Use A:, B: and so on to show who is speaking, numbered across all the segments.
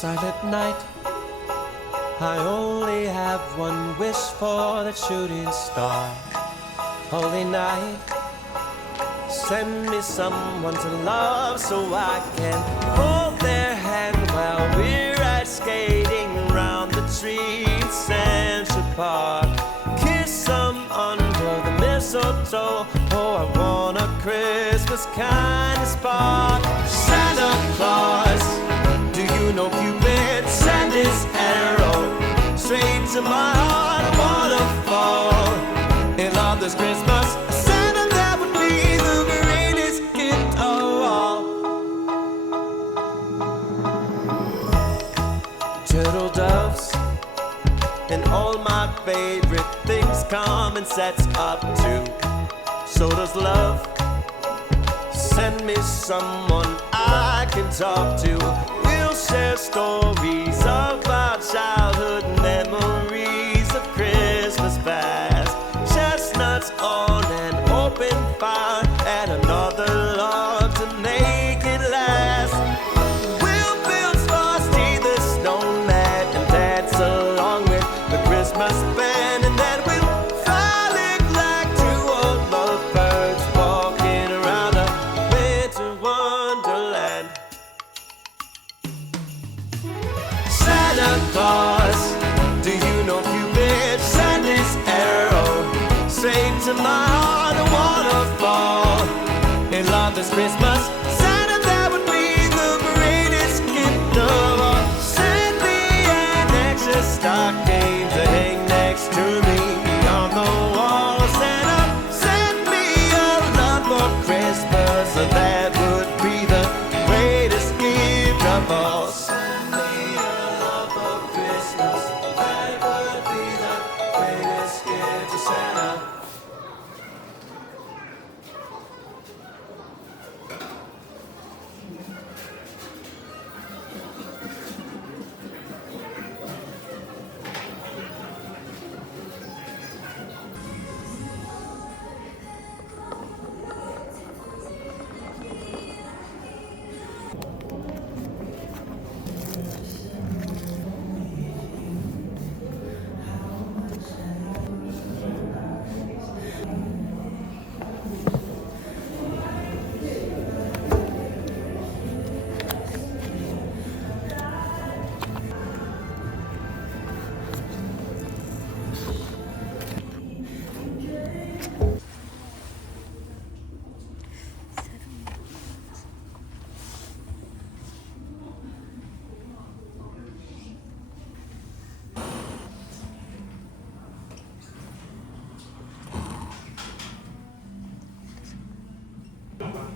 A: silent night. I only have one wish for the shooting star. Holy night, send me someone to love so I can hold their hand while we're skating around the tree in Central Park. Kiss them under the mistletoe. Oh, I want a Christmas kind of spark. Santa Claus, know Cupid? Send his arrow straight to my heart. A waterfall in love this Christmas. Santa, that would be the greatest gift of all. Turtle doves and all my favorite things come in sets of two. So does love. Send me someone I can talk to. We'll share stories of our childhood memories of Christmas past. Love this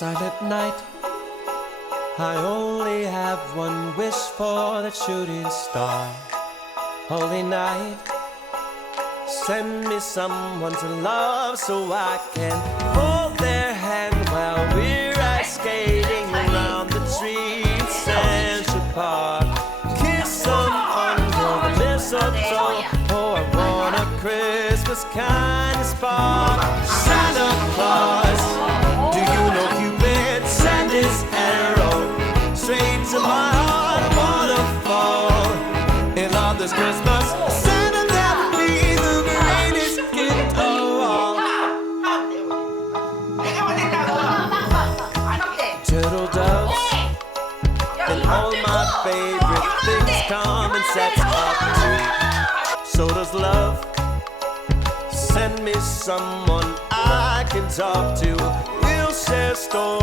A: Silent night. I only have one wish for the shooting star. Holy night. Send me someone to love so I can hold their hand while we're ice skating around the trees in Central Park. Kiss them under the mistletoe. Oh, I want a Christmas kind of spark. Sets two. So does love. Send me someone I can talk to. We'll share stories